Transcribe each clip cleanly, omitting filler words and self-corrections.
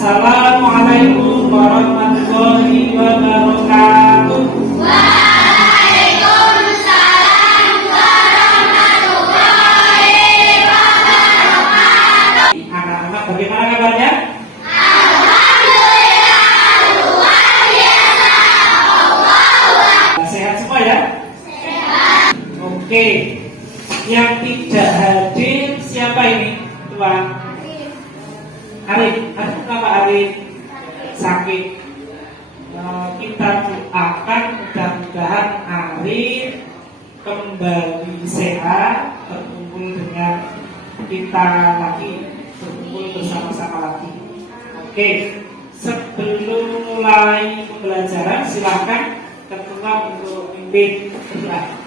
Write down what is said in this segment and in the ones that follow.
Assalamualaikum warahmatullahi wabarakatuh. Waalaikumsalam warahmatullahi wabarakatuh. Anak-anak bagaimana kabarnya? Alhamdulillah luar biasa. Sehat semua ya? Sehat. Oke. Yang tidak hadir siapa ini? Tuan Arif. Kenapa Arif? Sakit. Kita doakan mudah-mudahan Arif kembali sehat, berkumpul dengan kita lagi, berkumpul bersama-sama lagi. Oke, sebelum mulai pembelajaran silakan ketua untuk pimpin doa.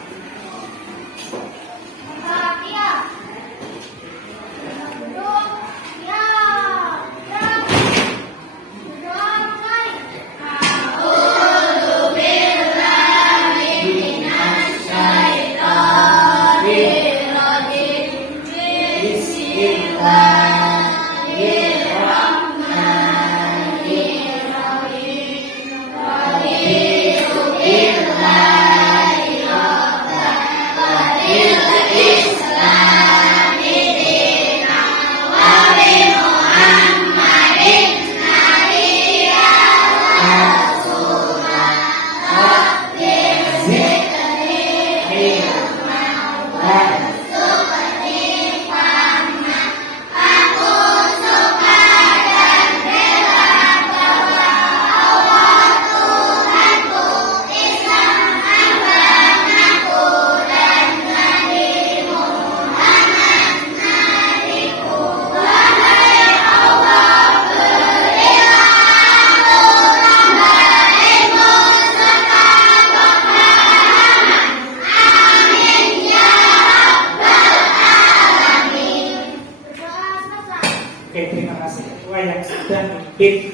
Oke, terima kasih ketua yang sudah memimpin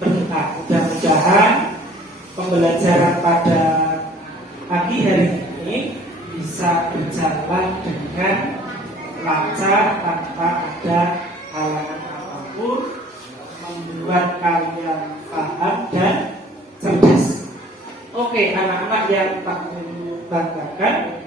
berdoa. Mudah-mudahan pembelajaran pada pagi hari ini bisa berjalan dengan lancar tanpa ada halangan apapun, membuat kalian paham dan cerdas. Oke, anak-anak yang Pak Guru banggakan,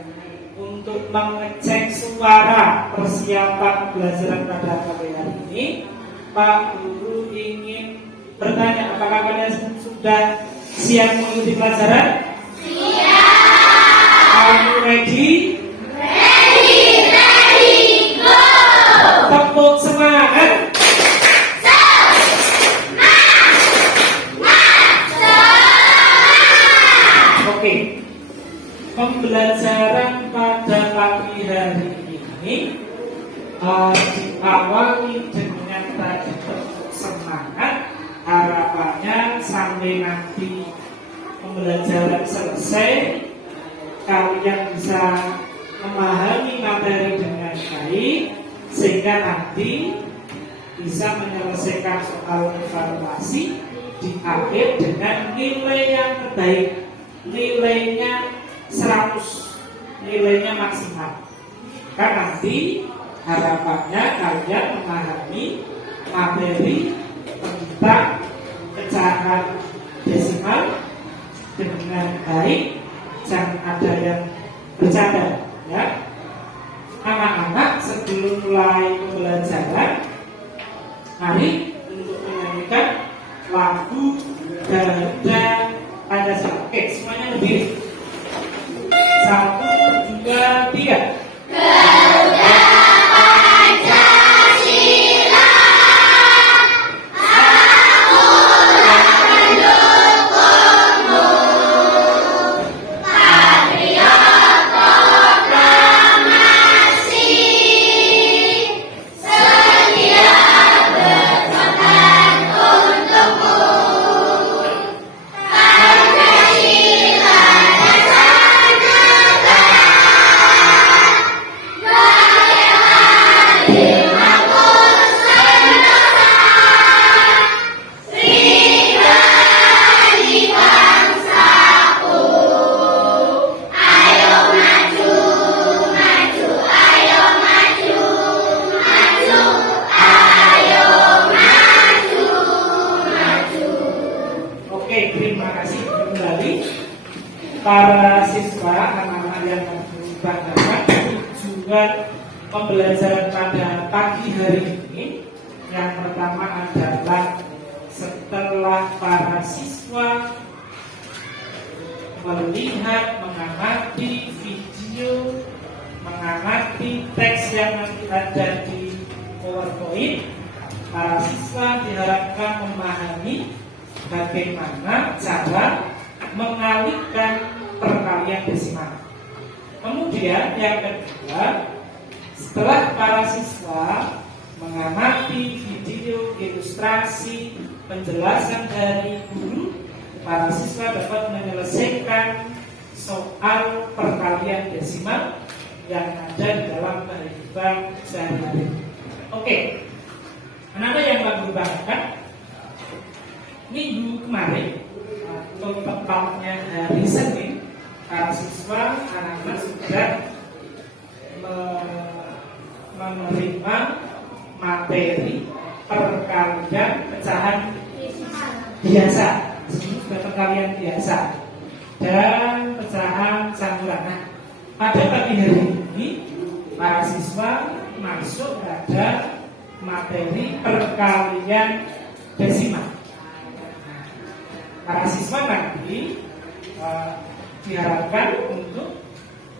untuk mengecek suara persiapan pembelajaran pada pagi hari ini, Pak Guru ingin bertanya, apakah kalian sudah siap mengikuti pelajaran? Siap. Kamu ready? Ready, go. Tepuk semangat. Oke. Pembelajaran pada pagi hari ini diawali dengan tadi tepuk semangat. Harapannya sampai nanti pembelajaran selesai, kalian bisa memahami materi dengan baik, sehingga nanti bisa menyelesaikan soal evaluasi di akhir dengan nilai yang terbaik, nilainya 100, nilainya maksimal. Kan nanti harapannya kalian memahami materi tentang pecahan desimal dengan baik, jangan ada yang bercanda ya. Anak-anak, sebelum mulai pembelajaran, mari untuk menyanyikan lagu Garda Pancasila. Oke, semuanya berdiri. 1, 2, 3. Garuda Pancasila, aku mendukungmu. Patriot proklamasi, sedia berkorban untukmu. para siswa, anak-anak yang banggakan, tujuan pembelajaran pada pagi hari ini yang pertama adalah setelah para siswa melihat, mengamati video, mengamati teks yang nanti ada di PowerPoint, para siswa diharapkan memahami bagaimana cara mengalihkan perkalian desimal. Kemudian yang kedua, setelah para siswa mengamati video, ilustrasi, penjelasan dari guru, para siswa dapat menyelesaikan soal perkalian desimal yang ada di dalam kehidupan sehari-hari. Oke, anak-anak yang baru banggakan, minggu kemarin atau tepatnya hari Senin, para siswa anak-anak sudah menerima materi perkalian pecahan biasa, sudah perkalian biasa dan pecahan campuran. Nah, pada pagi hari ini para siswa masuk pada materi perkalian desimal. Para siswa nanti diharapkan untuk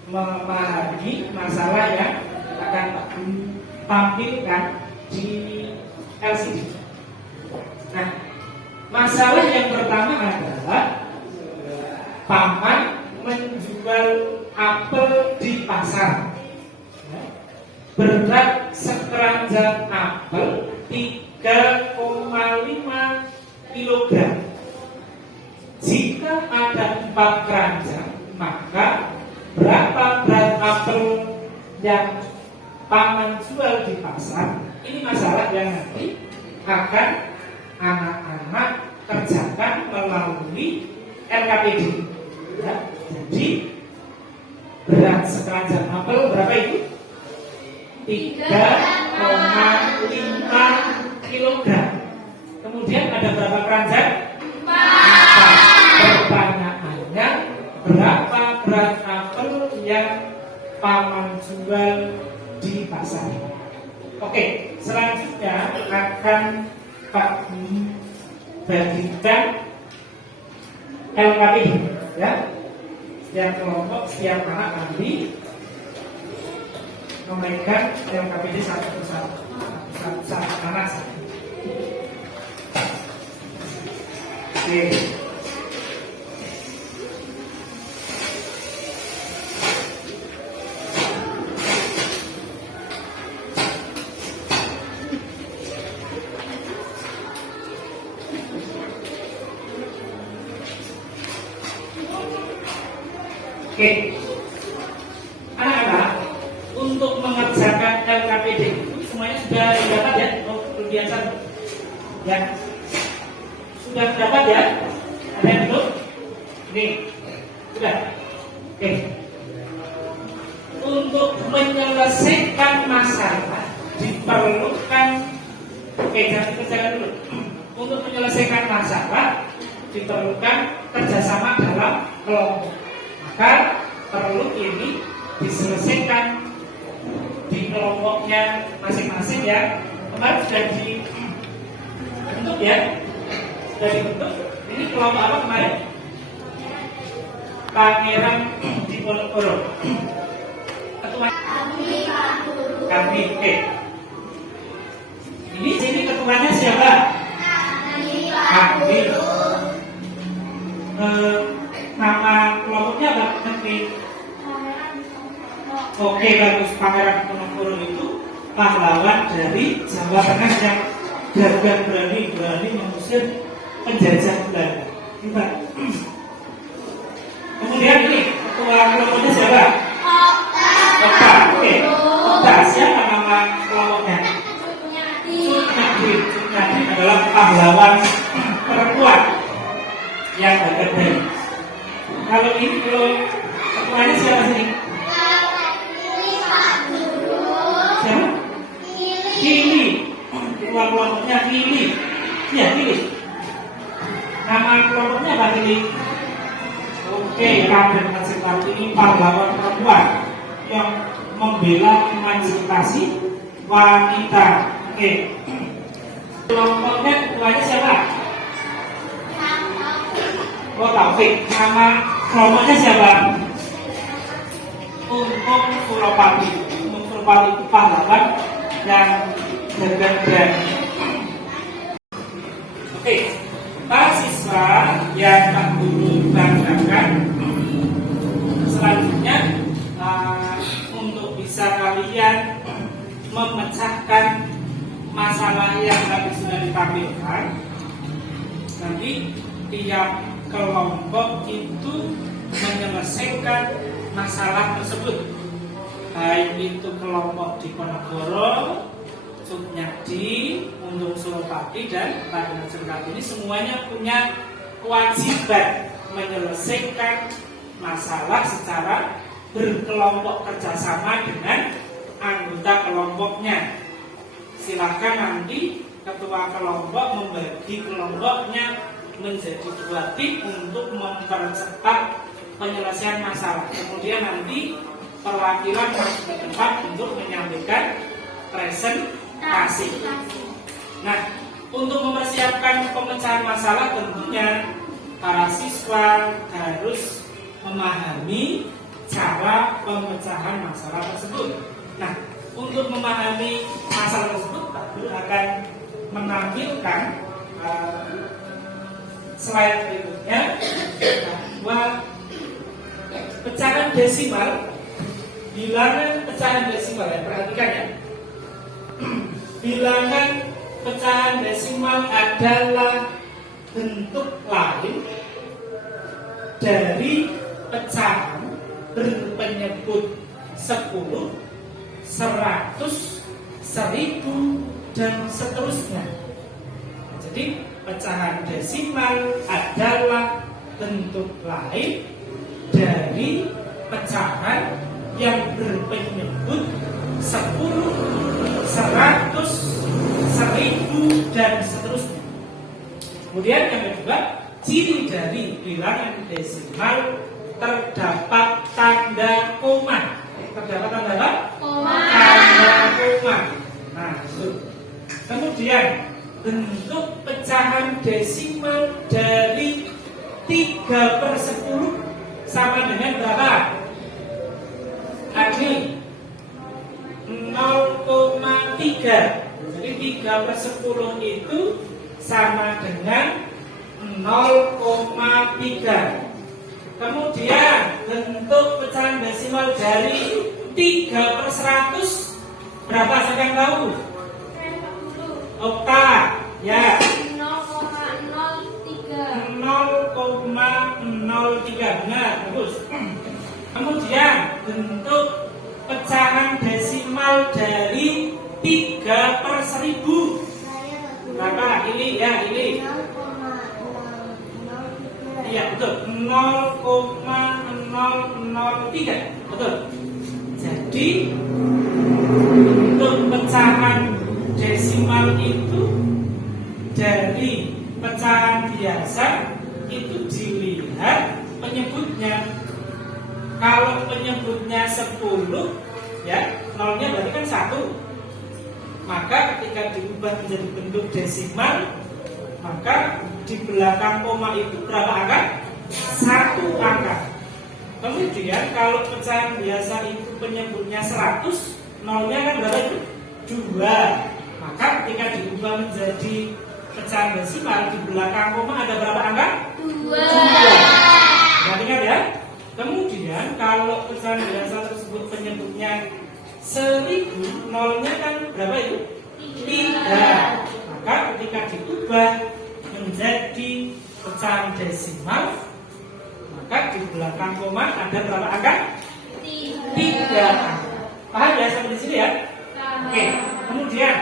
memahami masalah yang akan tampilkan di LCD. Nah, masalah yang pertama adalah paman menjual apel di pasar. Berat sekeranjang apel 3,5 kg. Jika ada 4 keranjang, maka berapa berat apel yang paman jual di pasar? Ini masalah yang nanti akan anak-anak kerjakan melalui LKPD. Ya, jadi berat sekeranjang apel berapa itu? 3,5 kg. Kemudian ada berapa keranjang? 4. Pertanyaannya, berapa berat apel yang paman jual di pasar? Oke, selanjutnya akan Pak bagikan LKPD, ya. Setiap kelompok, setiap anak nanti memegang LKPD satu persatu, satu anak satu. Oke. Oke, anak-anak, untuk mengerjakan LKPD itu semuanya sudah dapat ya? Oh, biasa ya, sudah dapat ya? Ada yang belum? Nih, sudah. Oke, untuk menyelesaikan masalah diperlukan, jangan dikerjakan dulu. Untuk menyelesaikan masalah diperlukan kerjasama dalam kelompok. Maka perlu ini diselesaikan di kelompoknya masing-masing ya. Kemarin sudah dibentuk ya, sudah dibentuk. Ini kelompok apa kemarin? Pangeran Diponegoro. Ketua kami. Oke. Ini sini ketuanya siapa? Kami. Nama kelompoknya apa? Nanti. Oke, bagus. Pangeran Diponegoro itu pahlawan dari Jawa Tengah yang gagah berani mengusir penjajah Belanda. Kita. Kemudian ini ketua kelompoknya siapa? Okta. Oke. Okta. Siapa nama kelompoknya? Cutnyadi. Cutnyadi adalah pahlawan perempuan yang gagah berani. Kalau ini ketuanya siapa sini? Siapa? Kili. Ketua kelompoknya Kili. Iya, Kili. Nama kelompoknya apa Kili? Oke, Raden Majapahit ini pahlawan perempuan yang membela emansipasi wanita. Oke, kelompoknya ketuanya siapa? Oh, Taufik. Nama kelompoknya siapa? Untung Suropati. Untung Suropati itu pahlawan yang gagah berani. Oke, para siswa yang tak guru banggakan, selanjutnya untuk bisa kalian memecahkan masalah yang tadi sudah ditampilkan, nanti tiap kelompok itu menyelesaikan masalah tersebut, baik itu kelompok di Ponorogo, Suknyadi, Untung Suropati, dan Raden Majapahit ini semuanya punya kewajiban menyelesaikan masalah secara berkelompok kerjasama dengan anggota kelompoknya. Silakan nanti ketua kelompok membagi kelompoknya menjadi 2 tim untuk mempercepat penyelesaian masalah. Kemudian nanti perwakilan masuk ke tempat untuk menyampaikan presentasi. Nah, untuk mempersiapkan pemecahan masalah tentunya para siswa harus memahami cara pemecahan masalah tersebut. Nah, untuk memahami masalah tersebut, Pak Guru akan menampilkan slide berikutnya bahwa pecahan desimal, bilangan pecahan desimal, ya, perhatikan ya. Bilangan pecahan desimal adalah bentuk lain dari pecahan berpenyebut 10, 100, 1000, dan seterusnya. Jadi pecahan desimal adalah bentuk lain dari pecahan yang berpenyebut 10, 100, 1000, dan seterusnya. Kemudian yang kedua, ciri dari bilangan desimal terdapat tanda koma. Terdapat tanda apa? Koma. Tanda koma. Nah, itu. Kemudian bentuk pecahan desimal dari 3/10 sama dengan berapa? Adil 0,3. Jadi 3/10 itu sama dengan 0,3. Kemudian bentuk pecahan desimal dari 3/100 berapa? Siapa yang tahu? Okta, ya. 0,03. 0,03, benar, bagus. Kemudian bentuk pecahan desimal dari 3/1000 berapa? Ini ya, ini. Iya, betul. 0,003, betul. Jadi bentuk pecahan desimal itu dari pecahan biasa itu dilihat penyebutnya. Kalau penyebutnya 10, ya, nolnya berarti kan 1. Maka ketika diubah menjadi bentuk desimal, maka di belakang koma itu berapa angka? 1 angka. Kemudian kalau pecahan biasa itu penyebutnya 100, nolnya kan berapa itu? 2. Maka ketika diubah menjadi pecahan desimal, di belakang koma ada berapa angka? 2. Ingat ya. Kemudian kalau pecahan biasa tersebut penyebutnya 1000, nolnya kan berapa itu? 3. Maka ketika diubah menjadi pecahan desimal, maka di belakang koma ada berapa angka? 3 angka. Paham ya sampai di sini ya? Oke. Kemudian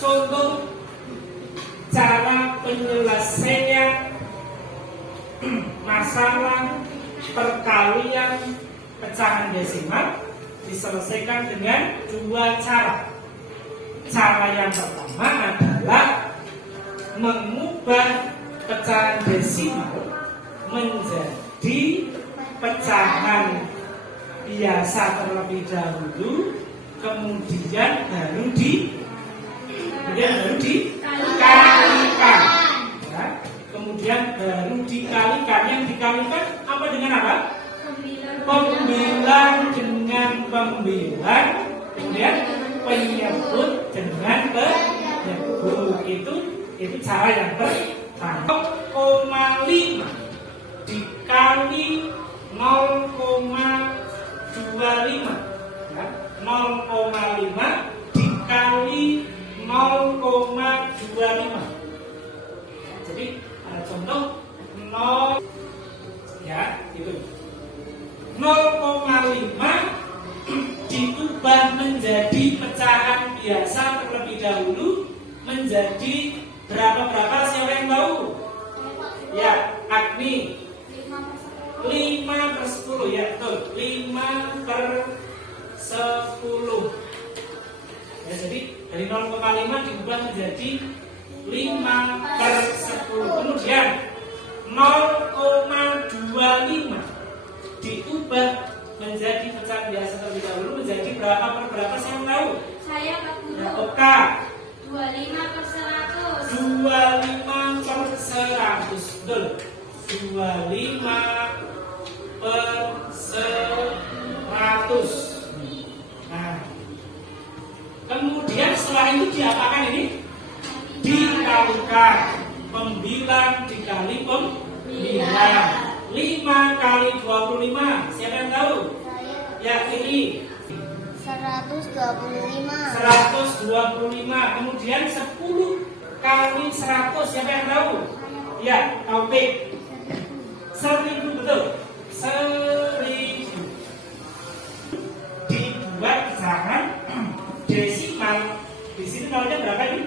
contoh cara penyelesaian masalah perkalian pecahan desimal diselesaikan dengan 2 cara. Cara yang pertama adalah mengubah pecahan desimal desimal menjadi pecahan biasa terlebih dahulu, kemudian baru dikalikan, ya. Kemudian baru dikalikan. Yang dikalikan apa dengan apa? Pembilang dengan pembilang, kemudian penyebut dengan penyebut. Itu cara yang pertama. 0,5 dikali 0,25, ya. 0,5 dikali 0,25. Jadi ada contoh 0, ya, itu 0,5 diubah menjadi pecahan biasa terlebih dahulu menjadi berapa siapa yang tahu? Ya, Agni. 5/10, ya betul. 5/10. Ya, jadi dari 0,5 diubah menjadi 5/10. Kemudian 0,25 diubah menjadi pecahan biasa terlebih dahulu menjadi berapa per berapa, saya tahu? Saya Pak Guru. Ya, Oka. 25/100. 25/100. Betul. 25/100. Nah, kemudian setelah itu diapakan ini? Dikalikan. Pembilang dikali pembilang. 5 kali 25. Siapa yang tahu? Ya, ini 125. 125. Kemudian 10 kali 100. Siapa yang tahu? Ya, Taufik. 1000, betul. 1000. Dibuat pecahan desimal. Di sini nolnya berapa ini?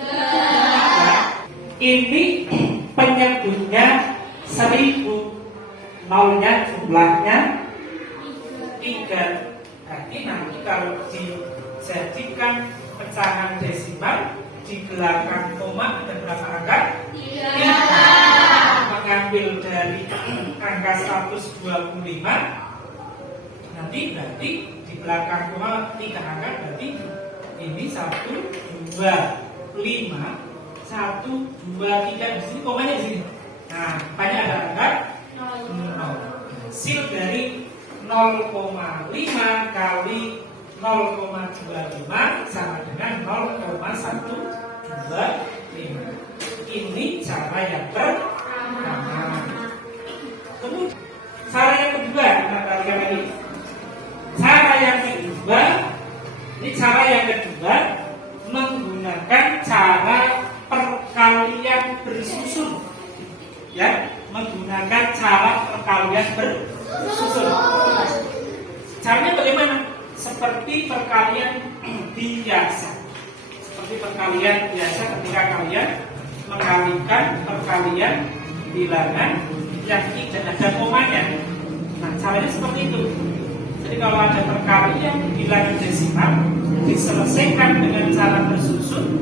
3. Ini penyebutnya 1000. Nolnya jumlahnya 3. Berarti nanti kalau dijadikan pecahan desimal di belakang koma ada berapa angka? 3. Mengambil dari angka 125, nanti berarti di belakang koma 3 angka, berarti ini 1, 2, 5, 1, 2, 3. Di sini komanya di sini. Nah, banyak ada angka 0. Hasil dari 0,5 kali 0,25 sama dengan 0,125. Ini cara yang pertama. Kemudian cara yang kedua, menggunakan cara perkalian bersusun. Ya, menggunakan cara perkalian bersusun. Caranya bagaimana? Seperti perkalian biasa. Seperti perkalian biasa ketika kalian mengalikan perkalian bilangan yang tidak ada komanya. Nah, caranya seperti itu. Jadi kalau ada perkalian bilangan desimal diselesaikan dengan cara bersusun,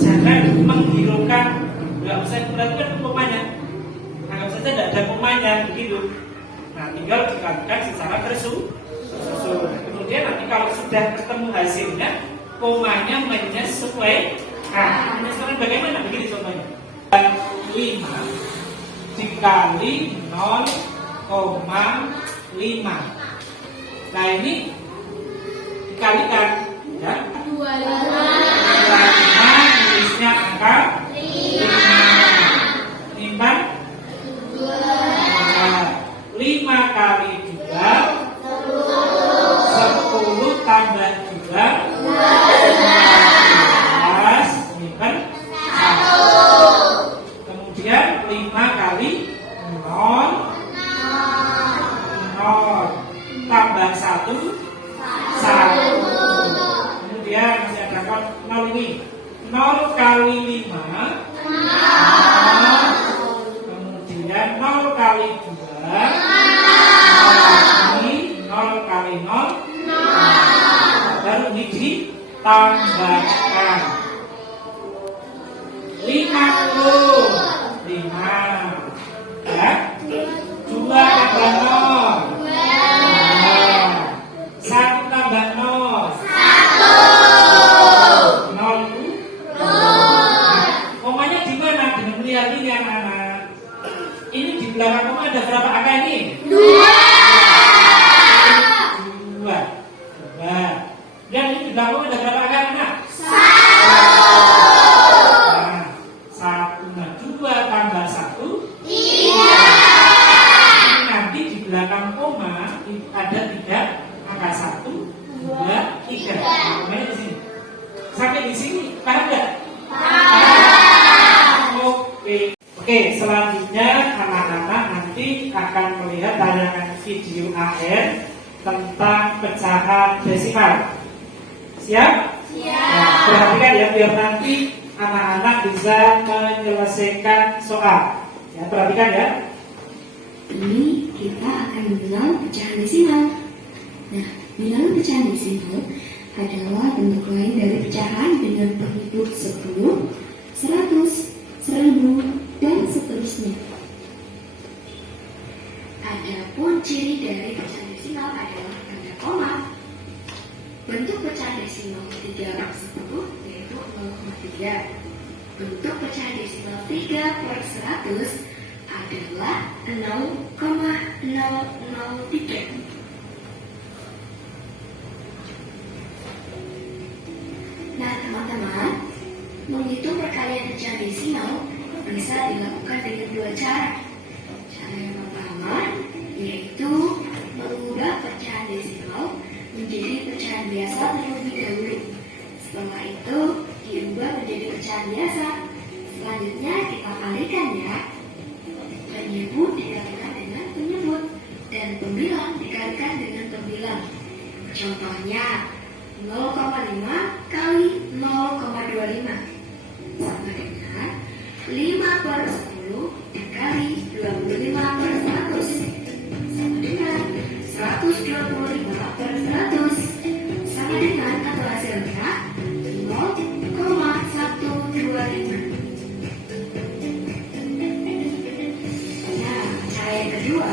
jangan menghiraukan, nggak usah diperhatikan komanya. Anggap saja tidak ada komanya begitu. Nah, tinggal dikalikan secara bersusun. Kemudian nanti kalau sudah ketemu hasilnya, komanya menyesuaikan. Nah, menyesuaikan bagaimana? Begini contohnya. 5 dikali 0,5. Nah, ini dikalikan, ya. 25 tulisnya angka 5. 5 kali 2 10 tambah 2 12. Ini kan 1. Kemudian 5 kali 0 tambah 1 1. Kemudian masih ada 0 ini. 0 kali 5 0. Kemudian 0 kali 2 ini 0 kali 0 baru ini ditambahkan 50. 5 melihat tayangan video AN tentang pecahan desimal. Siap? Nah, perhatikan ya, biar nanti anak-anak bisa menyelesaikan soal. Ya, perhatikan ya. Ini kita akan mengenal pecahan desimal. Nah, mengenal pecahan desimal adalah bentuk lain dari pecahan dengan bentuk 10, 100, 1000, dan seterusnya. Adapun ciri dari pecahan desimal adalah tanda koma. Bentuk pecahan desimal 3/10 yaitu 0,3. Bentuk pecahan desimal 3/100 adalah 0,003. Nah, teman-teman, menghitung perkalian pecahan desimal bisa dilakukan dengan dua cara. Cara yang pertama yaitu mengubah pecahan desimal menjadi pecahan biasa terlebih dahulu. Setelah itu diubah menjadi pecahan biasa. Selanjutnya kita kalikan ya. Penyebut dikalikan dengan penyebut dan pembilang dikalikan dengan pembilang. Contohnya 0,5 kali 0,25 sama dengan 5/10 dikali 25/100 sama dengan 125/100 sama dengan atau hasilnya 0,125. Nah, cara yang kedua,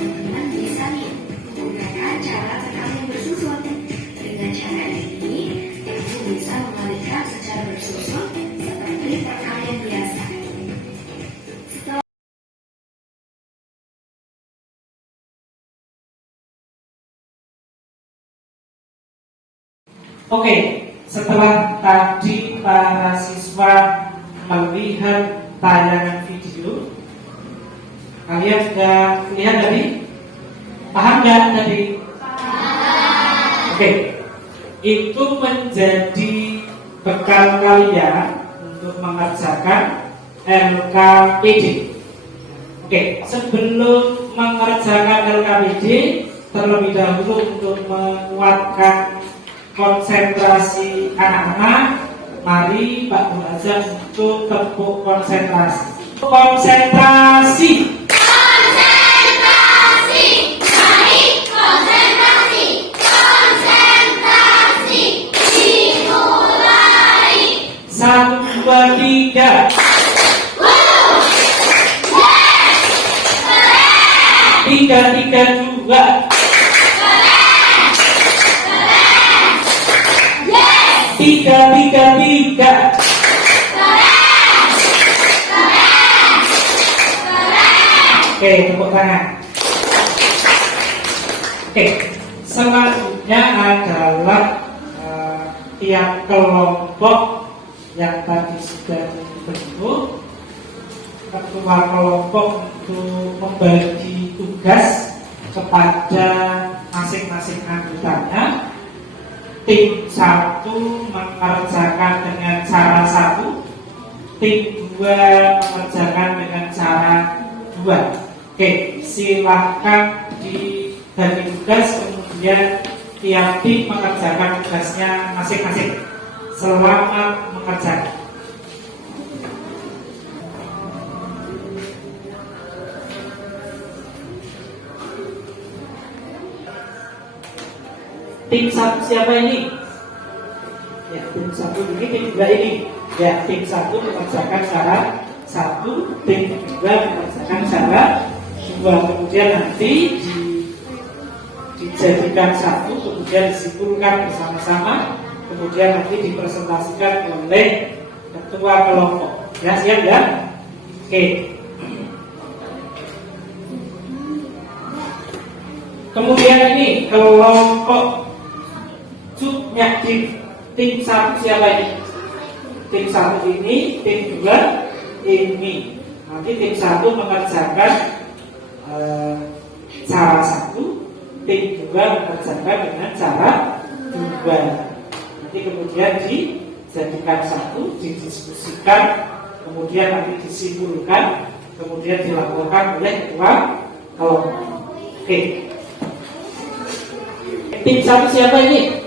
teman-teman bisa nih menggunakan cara perkalian bersusun. Dengan cara ini, ibu bisa mengalihkan secara bersusun seperti perkalian biasa. Setelah Oke, setelah tadi para siswa melihat tayangan video, kalian sudah lihat tadi? Paham nggak tadi? Oke, itu menjadi bekal kalian untuk mengerjakan LKPD. Oke, sebelum mengerjakan LKPD, terlebih dahulu untuk menguatkan konsentrasi anak-anak, mari Pak Guru Azam untuk tepuk konsentrasi. Konsentrasi. Konsentrasi. Mari konsentrasi. Konsentrasi. Dimulai. 1, 2, 3. 3, 3, 2. 3, 3, 3. Oke, tepuk tangan. Oke, selanjutnya adalah tiap kelompok yang tadi sudah dibentuk. Ketua kelompok untuk membagi tugas kepada masing-masing anggotanya. Tim 1 mengerjakan dengan cara 1, tim 2 mengerjakan dengan cara 2. Oke, silahkan dibagi tugas, kemudian tiap tim mengerjakan tugasnya masing-masing. Selamat mengerjakan. Tim 1 siapa ini? Ya, tim 1 ini, tim 2 ini. Ya, tim 1 mengerjakan cara 1, tim 2 mengerjakan cara 2. Kemudian nanti dijadikan 1, kemudian disimpulkan bersama-sama, kemudian nanti dipresentasikan oleh ketua kelompok. Ya, siap ya? Oke. Kemudian ini kelompok cupnya tim 1 siapa ini? Tim 1 ini, tim 2 ini. Nanti tim 1 mengerjakan cara 1, tim 2 mengerjakan dengan cara 2. Nanti kemudian dijadikan 1, didiskusikan, kemudian nanti disimpulkan, kemudian dilaporkan oleh ketua Oh, oke. Tim 1 siapa ini?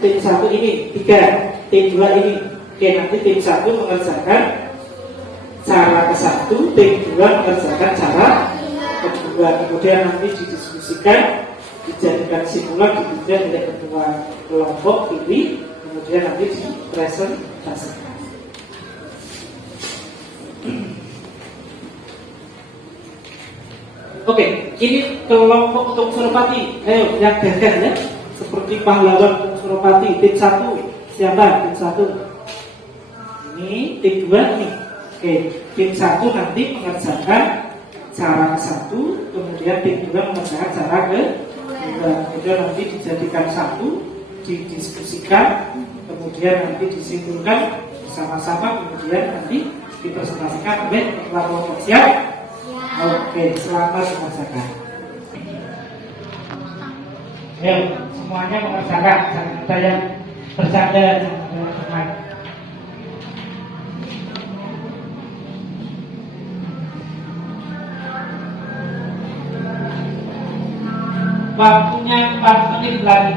Tim 1 ini 3, tim 2 ini. Oke, nanti tim 1 mengerjakan cara ke-1, tim 2 mengerjakan cara kedua. Kemudian nanti didiskusikan, dijadikan simulan, kemudian oleh ketua kelompok ini, kemudian nanti dipresentasikan. Oke, ini kelompok untuk Suropati. Ayo, yang gagah ya, seperti pahlawan Suropati. Tim 1 siapa? Tim 1. Ini tim 2 nih. Oke, tim 1 nanti mengerjakan cara ke-1, kemudian tim 2 mengerjakan cara ke-2. Kemudian nanti dijadikan satu, didiskusikan, kemudian nanti disimpulkan bersama-sama, kemudian nanti dipresentasikan oleh ketua kelompok. Siap? Oke, selamat mengerjakan. Ayo, semuanya mengerjakan. Jangan ada yang bercanda, jangan ada yang teman. Waktunya 4 menit lagi.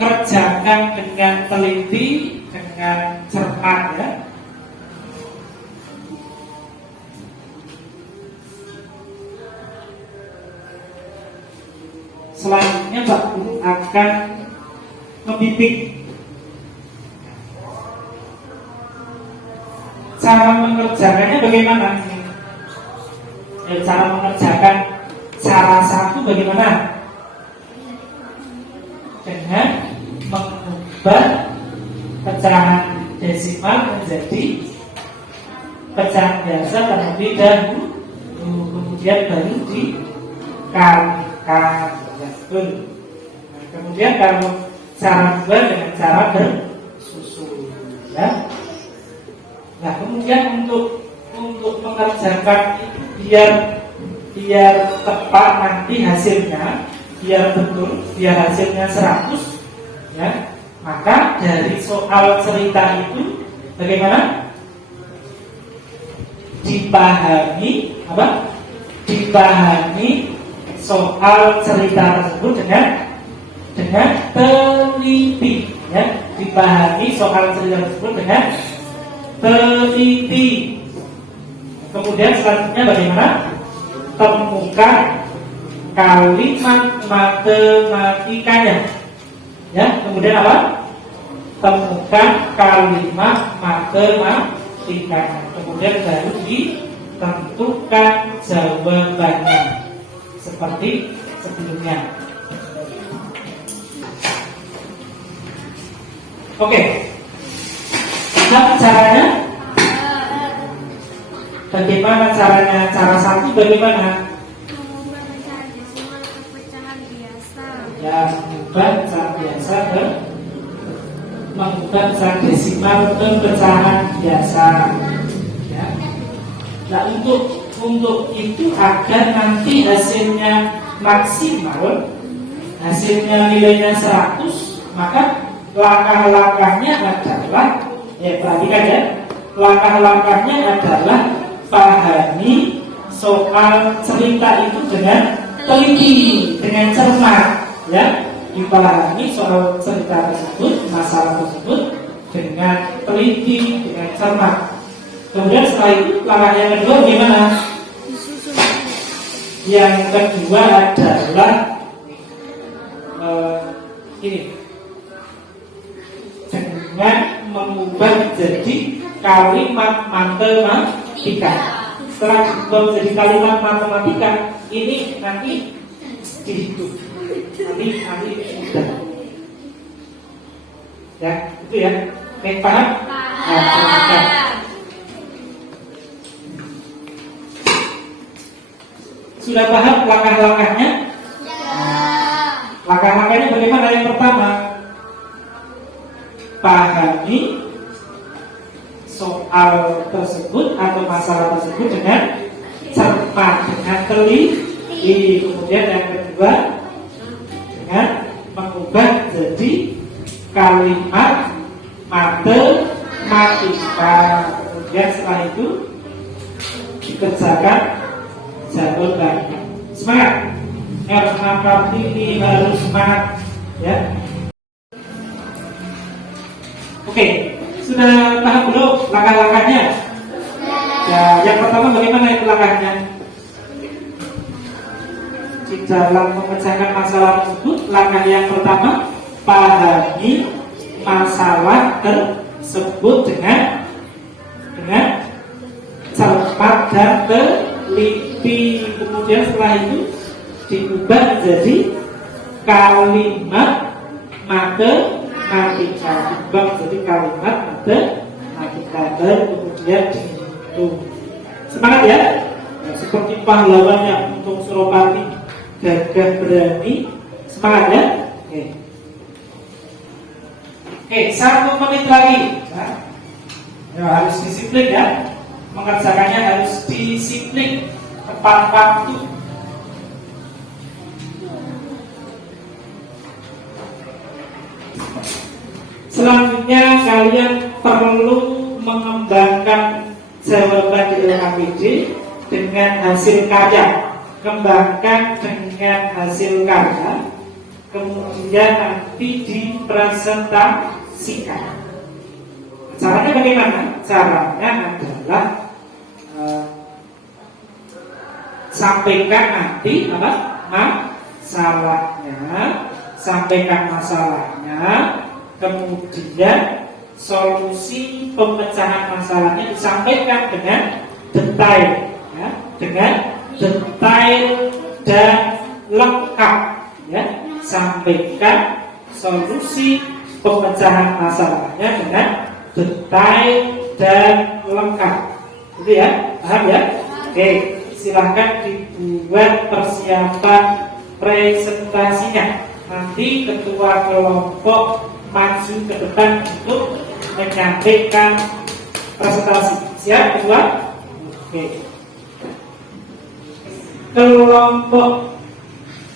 Kerjakan dengan teliti, dengan cermat ya. Selanjutnya Pak Guru akan membimbing. Cara mengerjakannya bagaimana? Cara mengerjakan cara 1 bagaimana? Dengan mengubah pecahan desimal menjadi pecahan biasa terlebih dahulu, kemudian baru dikalikan. Betul. Nah, kemudian kalau cara 2 dengan cara bersusun, ya. Nah, kemudian untuk mengerjakan itu biar tepat nanti hasilnya, biar betul, biar hasilnya 100, ya, maka dari soal cerita itu bagaimana? Dipahami apa? Dipahami soal cerita tersebut dengan teliti, ya. Dipahami soal cerita tersebut dengan teliti. Kemudian selanjutnya bagaimana? Temukan kalimat matematikanya, ya. Kemudian apa? Temukan kalimat matematikanya. Kemudian baru ditentukan jawabannya seperti sebelumnya. Oke. Nah, caranya? Bagaimana caranya? Cara 1 bagaimana? Ya, mengubah pecahan biasa ke pecahan desimal ke pecahan biasa. Ya. Nah, untuk itu agar nanti hasilnya maksimal, hasilnya nilainya 100, maka langkah-langkahnya adalah, ya perhatikan ya, langkah-langkahnya adalah pahami soal cerita itu dengan teliti, dengan cermat, ya. Dipahami soal cerita tersebut, masalah tersebut dengan teliti, dengan cermat. Kemudian setelah itu langkah yang kedua gimana? Yang kedua adalah ini, dengan mengubah jadi kalimat matematika. Setelah diubah menjadi kalimat matematika, ini nanti dihitung. Nanti mudah. Ya, itu ya. Oke, paham? Nah, sudah paham langkah-langkahnya? Ya. Langkah-langkahnya bagaimana? Yang pertama, pahami soal tersebut atau masalah tersebut dengan cermat, dengan teliti. Kemudian yang kedua, dengan mengubah jadi kalimat matematika. Kemudian setelah itu dikerjakan jawabannya. Semangat! Harus menangkap ini, harus semangat, ya. Oke, sudah paham belum langkah-langkahnya? Ya, yang pertama bagaimana itu langkahnya? Di dalam memecahkan masalah tersebut, langkah yang pertama, pahami masalah tersebut dengan cermat dan teliti. Kemudian setelah itu diubah menjadi kalimat matematika. Diubah menjadi kalimat matematika. Kemudian dihitung. Semangat ya. Seperti pahlawan yang untung Suropati, gagah berani. Semangat ya. Oke, 1 menit lagi. Ya, harus disiplin ya. Mengerjakannya harus disiplin, tepat waktu. Selanjutnya kalian perlu mengembangkan jawaban di LKPD dengan hasil karya. Kembangkan dengan hasil karya, kemudian nanti dipresentasikan. Caranya bagaimana? Caranya adalah sampaikan nanti sampaikan masalahnya, kemudian solusi pemecahan masalahnya disampaikan dengan detail, ya, dengan detail dan lengkap, ya. Sampaikan solusi pemecahan masalahnya dengan detail dan lengkap, gitu ya, paham ya? Oke, silahkan dibuat persiapan presentasinya. Nanti ketua kelompok maju ke depan untuk menyampaikan presentasi. Siap ketua? Oke. Kelompok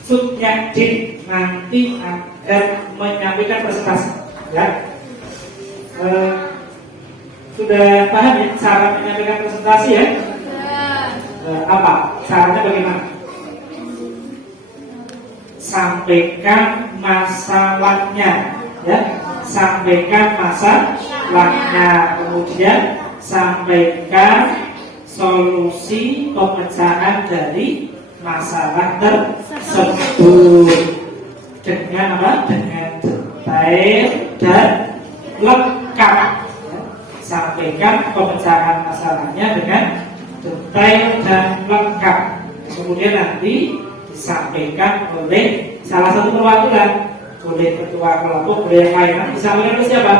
Subyadin nanti akan menyampaikan presentasi. Ya. Sudah paham ya cara menyampaikan presentasi ya? Apa? Caranya bagaimana? Sampaikan masalahnya, ya. Sampaikan masalahnya, kemudian sampaikan solusi pemecahan dari masalah tersebut dengan apa? Dengan detail dan lengkap. Ya. Sampaikan pemecahan masalahnya dengan detail dan lengkap. Kemudian nanti disampaikan oleh salah satu perwakilan, oleh ketua kelompok, oleh yang lain. Disampaikan oleh siapa?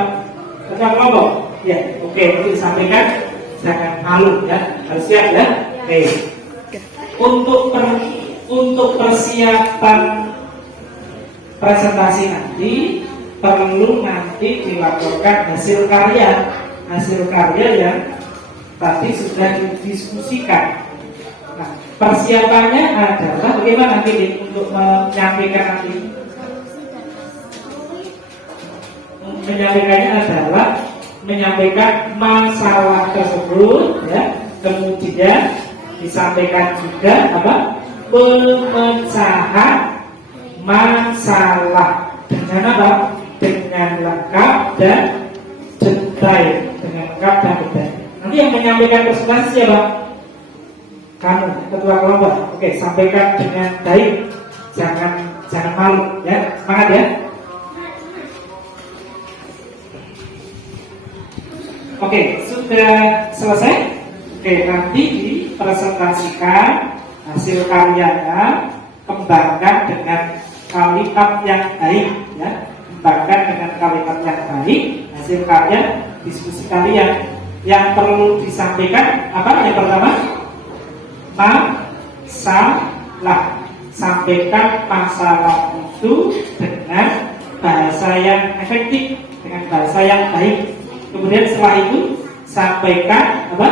Ketua kelompok. Ya, oke, itu disampaikan. Jangan malu ya, harus siap ya. Oke. Untuk persiapan presentasi nanti perlu nanti dilaporkan hasil karya yang tadi sudah didiskusikan. Nah, persiapannya adalah bagaimana nanti untuk menyampaikan nanti? Menyampaikannya adalah menyampaikan masalah tersebut, ya. Kemudian disampaikan juga apa? Pemecahan masalah dengan apa? Dengan lengkap dan detail, dengan lengkap dan detail. Nanti yang menyampaikan presentasi siapa? Kamu, ketua kelompok. Oke, sampaikan dengan baik, jangan malu, ya. Semangat ya. Oke, sudah selesai. Oke, nanti dipresentasikan hasil karyanya, kembangkan dengan kalimat yang baik, ya. Kembangkan dengan kalimat yang baik hasil karya diskusi kalian. Yang perlu disampaikan apa? Yang pertama, masalah. sampaikan masalah itu dengan bahasa yang efektif, dengan bahasa yang baik. Kemudian setelah itu sampaikan apa?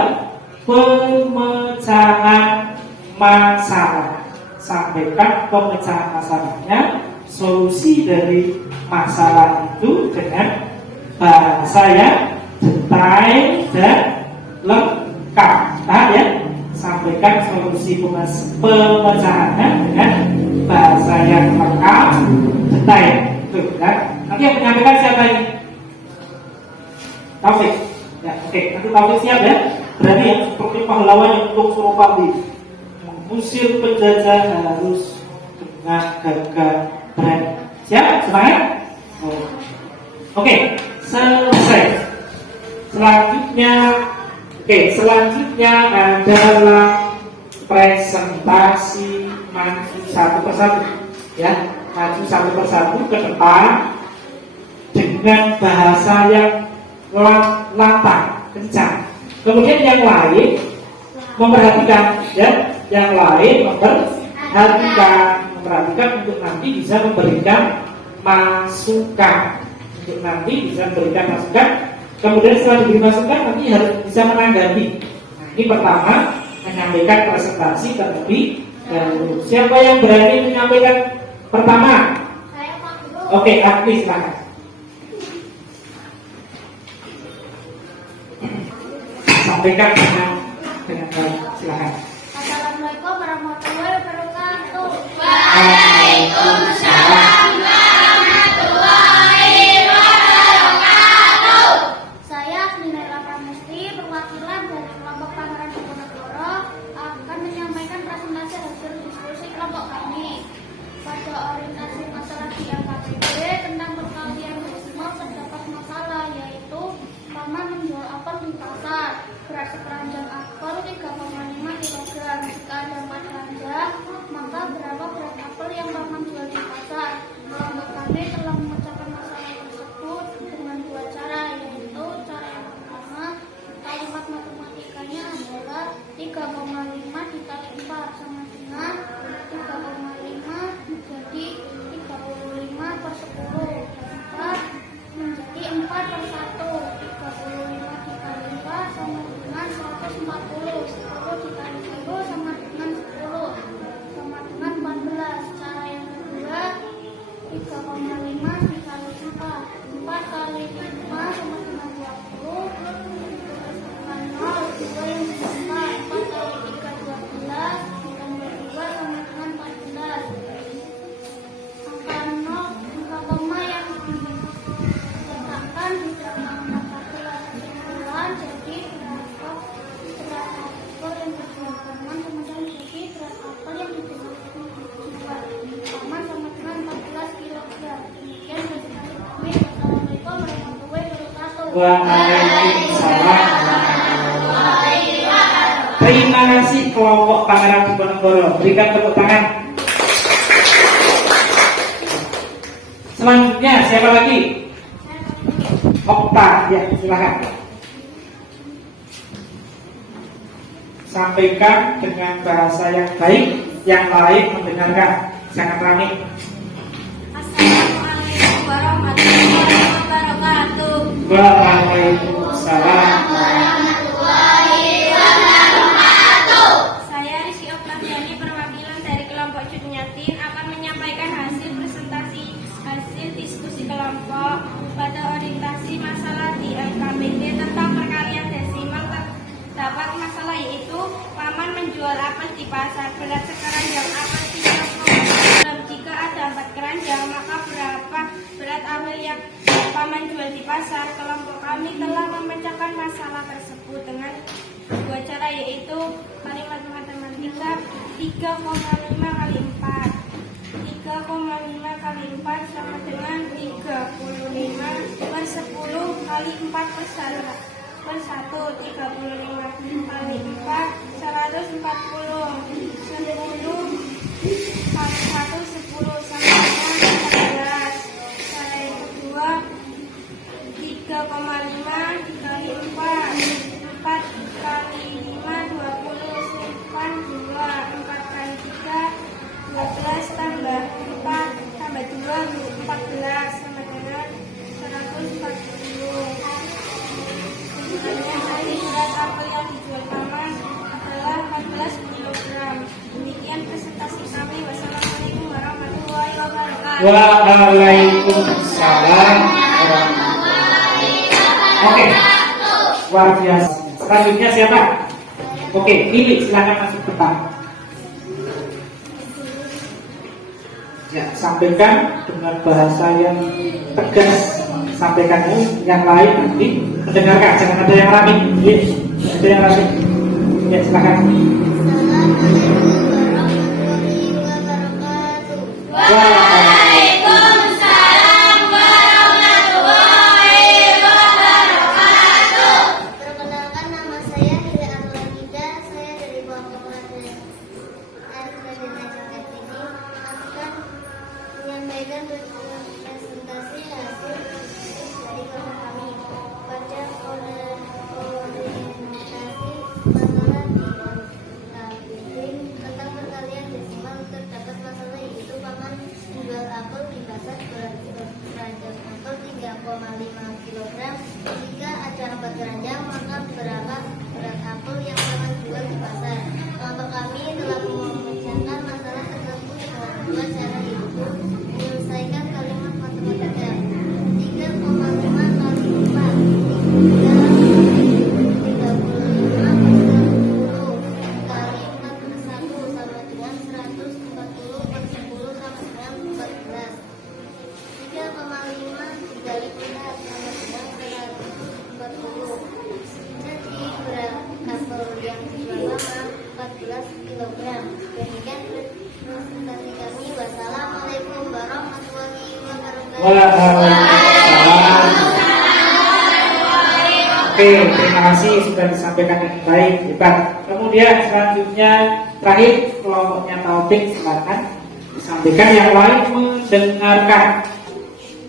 Pemecahan masalah. Sampaikan pemecahan masalahnya, solusi dari masalah itu dengan bahasa yang detail dan lengkap. Paham ya? Sampaikan solusi pemecahannya dengan bahasa yang lengkap, detail. Tuh, kan? Nanti yang menyampaikan siapa ini? Taufik. Ya, oke. Nanti Taufik siap ya. Berarti yang seperti pahlawan yang untuk Suropati mengusir penjajah harus dengan gagah berani. Siap? Semangat? Oh. Oke, selesai. Selanjutnya adalah presentasi maju satu persatu. Ya, maju satu persatu ke depan dengan bahasa yang lantang, kencang. Kemudian yang lain memperhatikan, ya, yang lain memperhatikan untuk nanti bisa memberikan masukan. Kemudian setelah diberi masukan nanti harus bisa menanggapi. Nah, ini pertama menyampaikan presentasi terlebih dahulu. Siapa yang berani menyampaikan pertama? Saya Pak Guru. Oke, Agni silakan. Sampaikan dengan baik, silakan. Assalamualaikum warahmatullahi wabarakatuh. Waalaikumsalam. Saya Nina Ramusti, perwakilan dari kelompok Pangeran Diponegoro, akan menyampaikan presentasi hasil diskusi kelompok kami. Pada orientasi masalah di LKPD tentang perkalian desimal terdapat masalah, yaitu paman menjual apel di pasar. Berat sekeranjang apel 3,5 kg. Jika ada 4 keranjang, maka berapa berat apel yang paman jual di pasar? Kelompok kami telah memecahkan masalah tersebut dengan 2 cara, yaitu cara yang pertama, kalimat matematikanya adalah 3,5 dikali 4 sama dengan 3,5 menjadi 35 per 10. 4 menjadi 4 per 1. 35 dikali 4 sama dengan 140. 10 dikali 10 sama dengan 10 sama dengan 14. Cara yang kedua, 3,5 dikali 4. 4 kali 5 sama dengan 20. Dituliskan 0, 2 yang sama 4 kali 3, 12. Ditambah 2 sama dengan 14. Angka 0, angka koma yang diletakkan di belakang angka kesimpulan, jadi berat apel yang dijual paman kemudian jadi berat apel yang dijual paman sama dengan 14 kg. Demikian presentasi kami. Wassalamualaikum warahmatullahi wabarakatuh. Waalaikumsalam. Terima kasih kelompok Pangeran Diponegoro. Berikan tepuk tangan. Selanjutnya siapa lagi? Okta, ya silakan. Sampaikan dengan bahasa yang baik, yang lain mendengarkan. Jangan panik. Assalamualaikum warahmatullahi wabarakatuh. Waalaikumsalam. Saya Rizky Oktaviani, perwakilan dari kelompok Cutnyatin, akan menyampaikan hasil presentasi hasil diskusi kelompok pada orientasi masalah di LKPD tentang perkalian desimal. Terdapat masalah yaitu paman menjual apel di pasar. Berat sekeranjang apel 3,5 kg. Jika ada 4 keranjang, maka berapa berat apel yang paman jual di pasar? Kelompok kami telah memecahkan masalah tersebut dengan 2 cara, yaitu kalimat matematika 3,5 kali 4. 3,5 kali 4 sama dengan 35 per 10 kali 4 per 1. 35 kali 4 140. 10 kali 1 10 sama dengan 14. Cara yang kedua, 3,5 dikali 4. 4 kali 5 20. Simpan 2. 4 kali 3 12. Waalaikumsalam. Oke, luar biasa. Selanjutnya siapa? Oke, ini silakan masuk depan. Ya, sampaikan dengan bahasa yang tegas. Sampaikan yang lain nanti mendengarkan, jangan ada yang rapi. Ya, ada yang rapi. Ya, silakan. Waalaikumsalam warahmatullahi wabarakatuh. Perkenalkan, nama saya Hila Arlanida. Saya dari kelompok pelajar SDN ini akan menyampaikan presentasi hasil dari kelompok kami pada orientasi masalah tentang perkalian desimal. Terdapat masalah yaitu paman menjual apel di pasar beranjak apel 3,5 kg. Jika ada 4 keranjang, maka berapa berat apel yang paman jual di pasar? Kelompok kami telah memecahkan masalah tersebut dengan dua cara, yaitu menyelesaikan kalimat matematika. 3,5 kali 4 kali 41 sama dengan 140 per 10 sama dengan 14. 3,5 dikali 4 sama dengan 140. Jadi berat apel yang dijual 14 kg. Demikian presentasi kami. Wassalamualaikum warahmatullahi wabarakatuh. Waalaikumsalam. Oke, terima kasih sudah disampaikan dengan baik, hebat. Kemudian selanjutnya terakhir kelompoknya Taufik, silakan disampaikan, yang lain mendengarkan.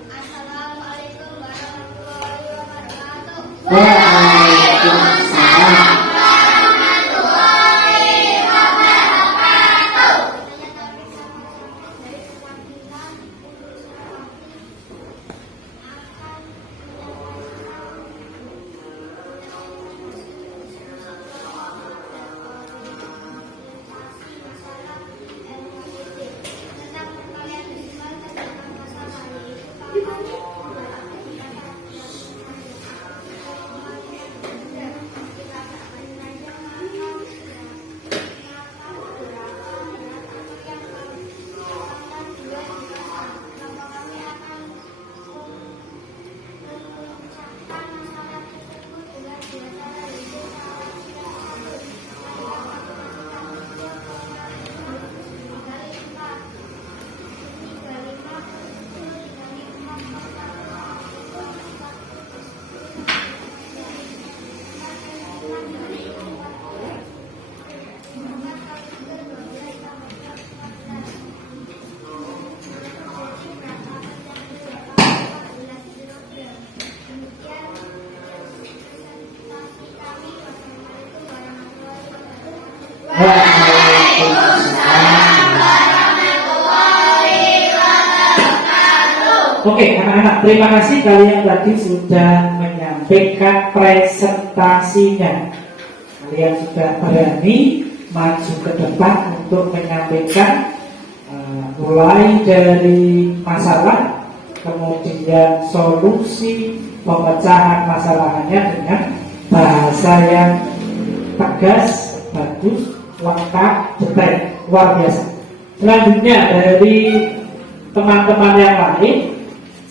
Assalamualaikum warahmatullahi wabarakatuh. Waalaikumsalam. Oke, anak-anak, terima kasih kalian tadi sudah menyampaikan presentasinya. Kalian sudah berani maju ke depan untuk menyampaikan mulai dari masalah, kemudian solusi pemecahan masalahnya dengan bahasa yang tegas, bagus, lengkap, detail, luar biasa. Selanjutnya dari teman-teman yang lain,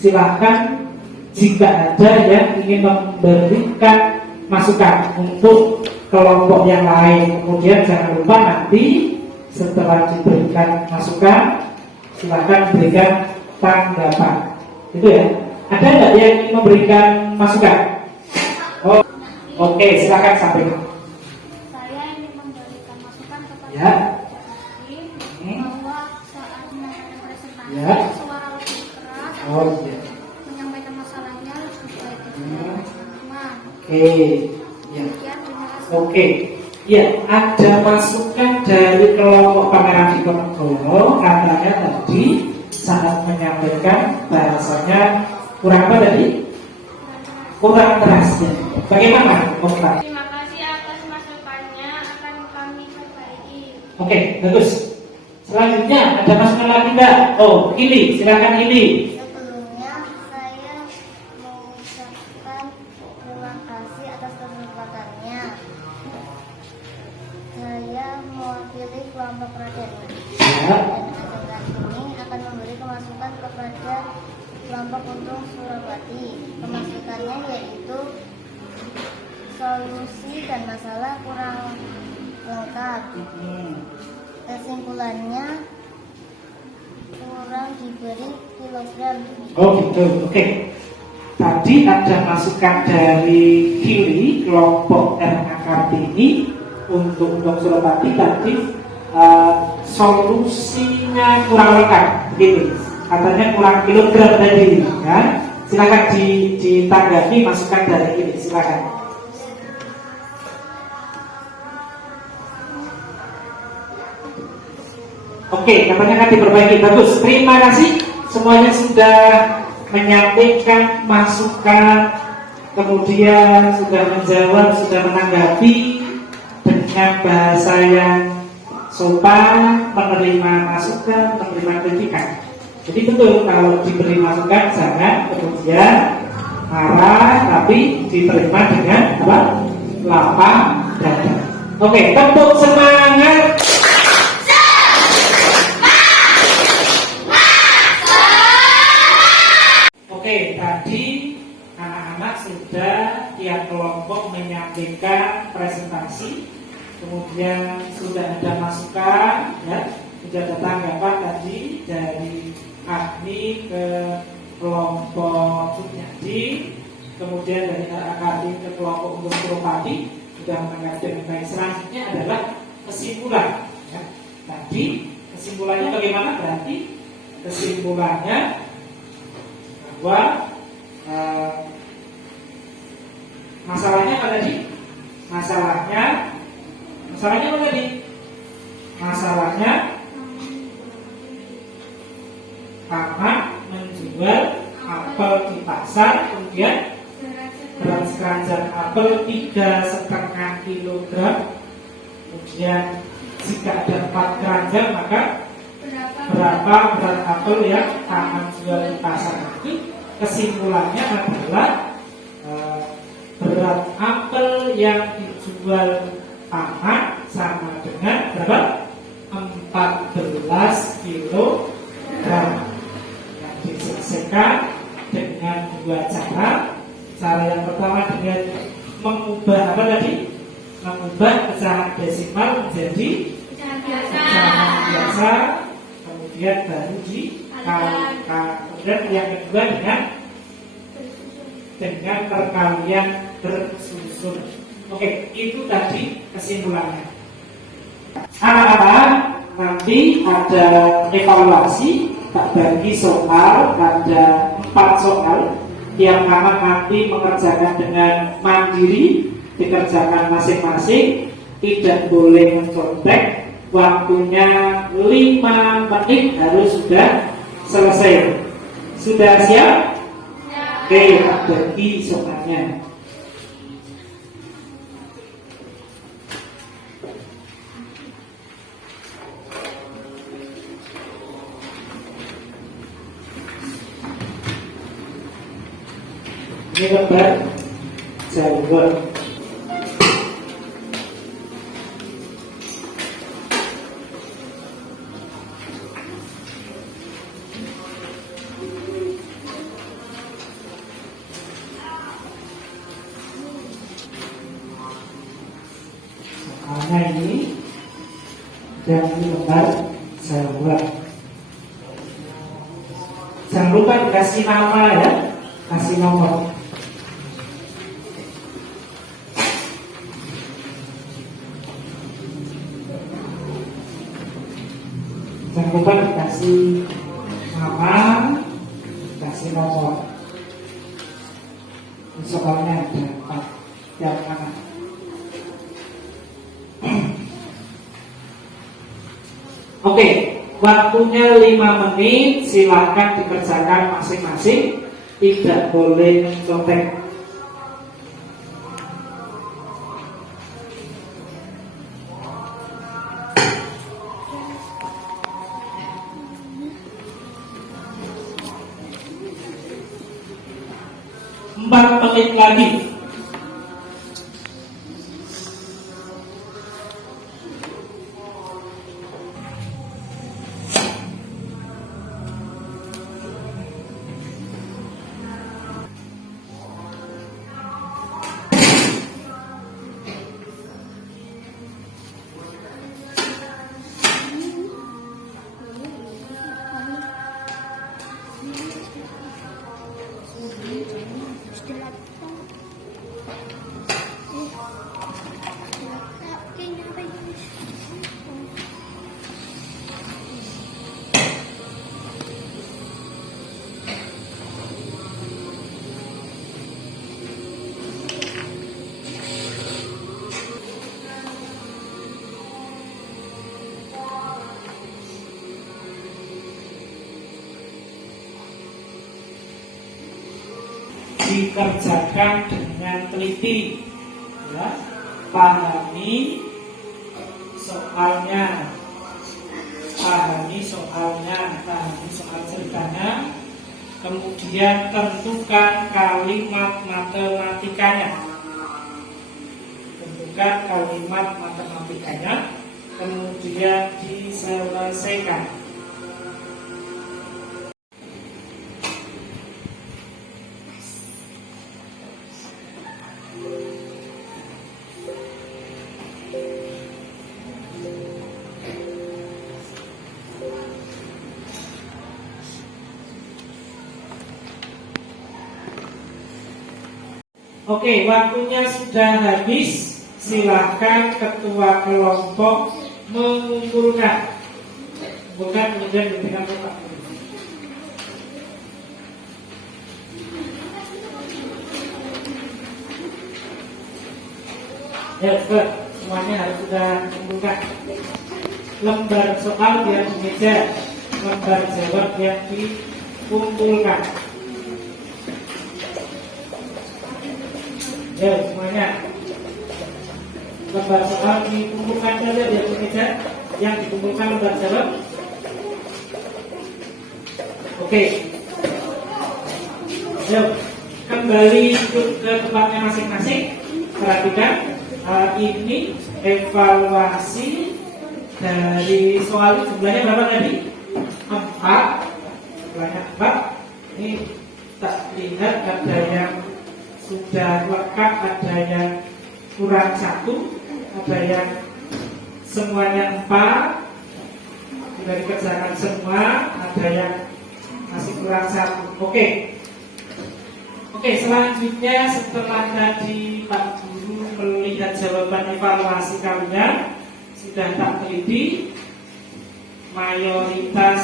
silahkan jika ada yang ingin memberikan masukan untuk kelompok yang lain. Kemudian jangan lupa nanti setelah diberikan masukan, silahkan berikan tanggapan. Itu ya. Ada nggak yang ingin memberikan masukan? Oh, oke, silahkan sampaikan. Saya ingin memberikan masukan kepada Ya. bahwa saat menyampaikan presentasi Ya. suara lebih keras, Oh iya. menyampaikan masalahnya supaya tidak teman-teman. Oke. Ya. Demikian, terima kasih. Oke. Ya, ada masukan dari kelompok Pangeran Diponegoro, katanya tadi saat menyampaikan bahasanya kurang apa tadi? Kurang keras. Ya. Bagaimana? Oke. Terima kasih atas masukannya, akan kami perbaiki. Oke, bagus. Selanjutnya ada masukan lagi Mbak? Oh, ini silakan ini. Sebelumnya saya mengucapkan terima kasih atas kesempatannya. Saya mewakili kelompok Pradana. Ya. Dan ajaran ini akan memberi kemasukan kepada kelompok Untung Surabati. Kemasukannya yaitu solusi dan masalah kurang lengkap. Kesimpulannya kurang diberi kilogram. Oh gitu, oke. Tadi ada masukan dari Kili kelompok RA Kartini untuk Surabati tadi solusinya kurang lengkap, begitu. Katanya kurang kilogram tadi, kan? Silakan ditanggapi masukan dari Kili, silakan. Oke, katanya akan diperbaiki. Bagus, terima kasih. Semuanya sudah menyampaikan masukan, kemudian sudah menjawab, sudah menanggapi dengan bahasa yang sopan, menerima masukan, menerima kritikan. Jadi betul, kalau diberi masukan jangan kemudian marah, tapi diterima dengan apa? Lapang dada. Oke, tepuk semangat. Oke, tadi anak-anak sudah tiap kelompok menyampaikan presentasi, kemudian sudah ada masukan, ya, sudah ada tanggapan tadi dari Agni ke kelompok Sunyadi, kemudian dari Akadi ke kelompok Untung Surabati sudah menanggapi dengan baik. Selanjutnya adalah kesimpulan. Ya. Tadi kesimpulannya bagaimana? Berarti kesimpulannya bahwa masalahnya apa tadi? Masalahnya apa tadi? Masalahnya Paman menjual apel di pasar, kemudian berat sekeranjang apel 3,5 kilogram. Kemudian jika ada 4 keranjang maka berapa berat apel yang Paman jual di pasar itu? Kesimpulannya adalah berat apel yang dijual Paman sama dengan berapa? 14 kilogram. Yang diselesaikan dengan dua cara. Cara yang pertama dengan mengubah apa tadi? Mengubah pecahan desimal menjadi pecahan biasa. Kemudian baru dikalikan. Kemudian yang kedua dengan perkalian bersusun. Oke, itu tadi kesimpulannya. Anak-anak, nanti ada evaluasi, tak bagi soal, ada 4 soal yang anak nanti mengerjakan dengan mandiri, dikerjakan masing-masing, tidak boleh mencontek. Waktunya 5 menit harus sudah selesai. Sudah siap? Oke, bagi soalnya. Ini lembar jawab. Soalnya ini dan ini lembar jawab. Jangan lupa dikasih nama ya, kasih nomor. Jangan lupa dikasih nama, dikasih nomor. Soalnya ada 4 yang mana? Oke, waktunya 5 menit. Silakan dikerjakan masing-masing. Tidak boleh mencontek. 4 menit lagi. Dikerjakan dengan teliti, ya. Pahami soalnya, pahami soal ceritanya, kemudian tentukan kalimat matematikanya, kemudian diselesaikan. Oke, waktunya sudah habis. Silakan ketua kelompok mengumpulkan. Kemudian diberikan kotak. Ya, cepat. Semuanya harus sudah mengumpulkan. Lembar soal yang di meja, lembar jawab yang dikumpulkan. Ya, semuanya lembar soal dikumpulkan saja di atas meja, yang dikumpulkan lembar jawab. Oke. Yuk, kembali ke tempatnya masing-masing. Perhatikan, ini evaluasi dari soal jumlahnya berapa tadi? 4. Jumlahnya 4. Ini tak lihat ada yang sudah lengkap, ada yang kurang 1, ada yang semuanya 4, sudah dikerjakan semua, ada yang masih kurang 1. Oke, selanjutnya setelah tadi Pak Guru melihat jawaban evaluasi kalian, sudah tak teliti, mayoritas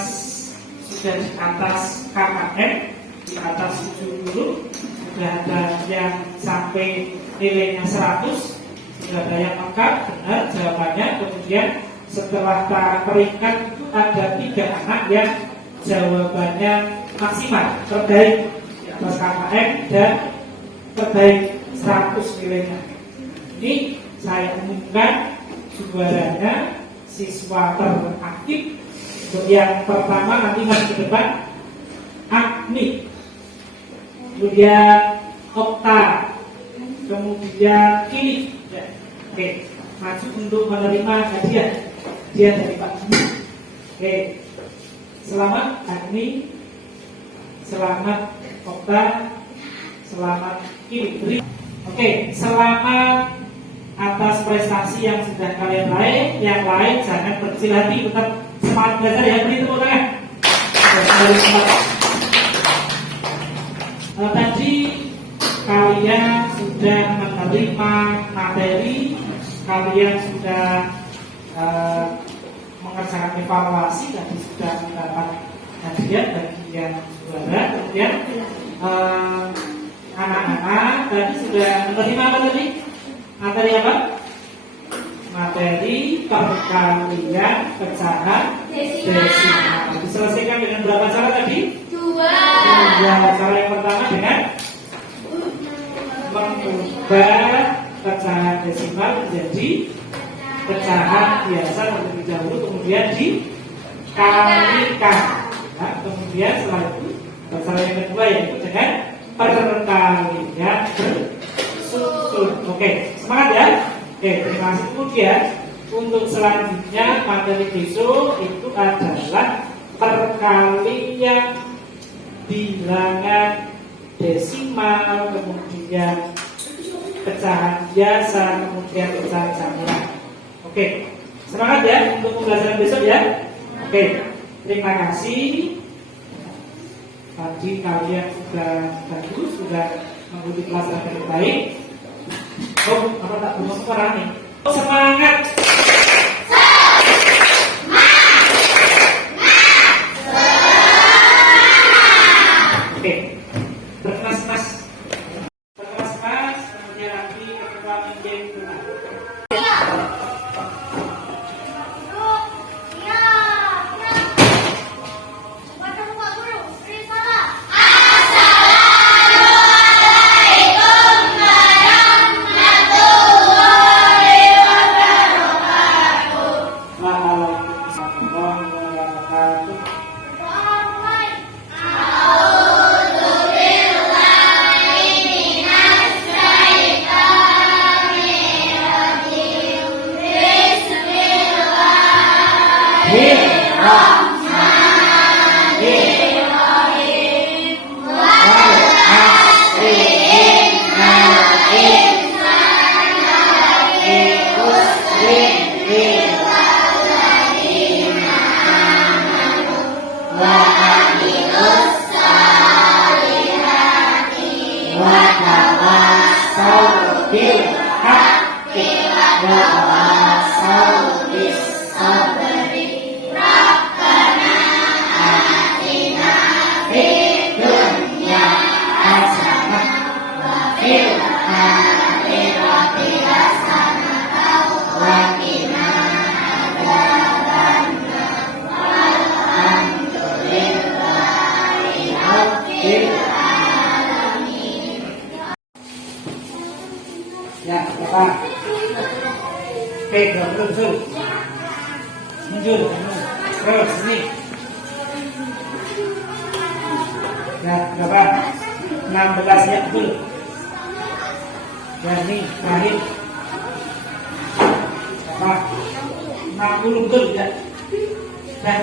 sudah di atas KKM, di atas 70. Sudah ada yang sampai nilainya 100, sudah ada yang lengkap, benar jawabannya. Kemudian setelah peringkat itu ada 3 anak yang jawabannya maksimal, terbaik di atas KKM dan terbaik 100 nilainya. Ini saya umumkan juaranya siswa teraktif. Untuk yang pertama nanti masuk ke depan, Agni, kemudian Okta, kemudian Kini. Ya. Oke, maju untuk menerima hadiah dari Pak Guru. Oke, selamat Agni, selamat Okta, selamat Kini. Oke, selamat atas prestasi yang sudah kalian raih. Yang lain jangan berkecil hati, tetap semangat belajar ya. Beri tepuk tangan. Tadi kalian sudah menerima materi, kalian sudah mengerjakan evaluasi, tadi sudah mendapat hadiah bagi yang juara. Kemudian anak-anak tadi sudah menerima apa tadi? Materi apa? Materi perkalian pecahan desimal. Diselesaikan dengan berapa cara tadi? 2. Cara yang pertama dengan mengubah pecahan desimal menjadi pecahan biasa terlebih dahulu, kemudian dikalikan. Nah, kemudian setelah itu cara yang kedua yaitu dengan perkalian bersusun. Oke, semangat ya. Oke, terima kasih. Kemudian untuk selanjutnya materi besok itu adalah perkalian bilangan desimal, kemudian pecahan biasa, kemudian pecahan jaminan. Oke, semangat ya untuk pembelajaran besok ya. Oke, terima kasih. Tadi kalian sudah bagus, sudah mengikuti pelajaran dengan baik. Oh, apa tak belum suara nih? Oh, semangat. Oke, berkelas-kelas, kemudian nanti ketua meeting tunai. Ya, Bapak. Oke, muncul. Terus, ini. Ya, Bapak. 16 ya, betul. Ya, ini, terakhir. Bapak. 60 betul, ya. Nah.